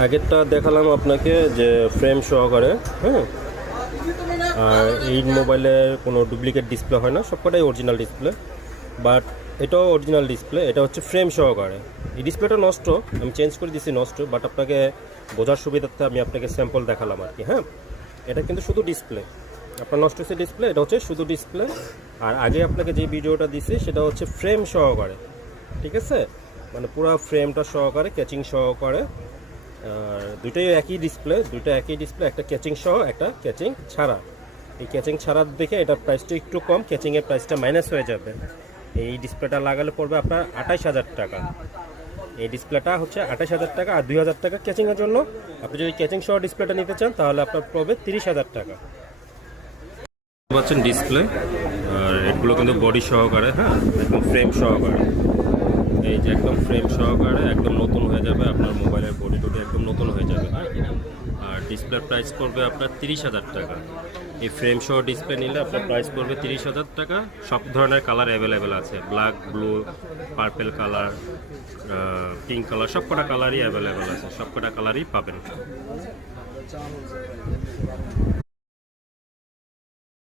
আগেরটা দেখালাম আপনাকে যে ফ্রেম সহকারে, হ্যাঁ। আর এই মোবাইলে কোনো ডুপ্লিকেট ডিসপ্লে হয় না, সবকটাই অরিজিনাল ডিসপ্লে। বাট এটাও অরিজিনাল ডিসপ্লে, এটা হচ্ছে ফ্রেম সহকারে। এই ডিসপ্লেটা নষ্ট, আমি চেঞ্জ করে দিছি নষ্ট, বাট আপনাকে বোঝার সুবিধার্থে আমি আপনাকে স্যাম্পল দেখালাম আর কি, হ্যাঁ। এটা কিন্তু শুধু ডিসপ্লে, আপনার নষ্ট হচ্ছে ডিসপ্লে, এটা হচ্ছে শুধু ডিসপ্লে। আর আগে আপনাকে যে ভিডিওটা দিছি সেটা হচ্ছে ফ্রেম সহকারে, ঠিক আছে, মানে পুরো ফ্রেমটা সহকারে, ক্যাচিং সহকারে। আর দুটোই একই ডিসপ্লে, একটা ক্যাচিং সহ, একটা ক্যাচিং ছাড়া। এই ক্যাচিং ছাড়ার দেখে এটার প্রাইসটা একটু কম, ক্যাচিংয়ের প্রাইসটা মাইনাস হয়ে যাবে। এই ডিসপ্লেটা লাগালে পড়বে আপনার 28,000 টাকা। এই ডিসপ্লেটা হচ্ছে 28,000 টাকা, আর 2,000 টাকা ক্যাচিংয়ের জন্য। আপনি যদি ক্যাচিং সহ ডিসপ্লেটা নিতে চান তাহলে আপনার পড়বে 30,000 টাকা। পাচ্ছেন ডিসপ্লে, আর এগুলো কিন্তু বডি সহকারে, হ্যাঁ, একদম ফ্রেম সহকারে। এই যে একদম ফ্রেম সহকারে একদম নতুন হয়ে যাবে, আপনার মোবাইলের বডি টডি একদম নতুন হয়ে যাবে, হ্যাঁ। আর ডিসপ্লের প্রাইস পড়বে আপনার 30,000 টাকা। এই ফ্রেম সহ ডিসপ্লে নিলে আপনার প্রাইস পড়বে 30,000 টাকা। সব ধরনের কালার অ্যাভেলেবেল আছে, black, blue, purple colour, pink colour, সব কটা কালারই অ্যাভেলেবেল আছে, সব কটা কালারই পাবেন।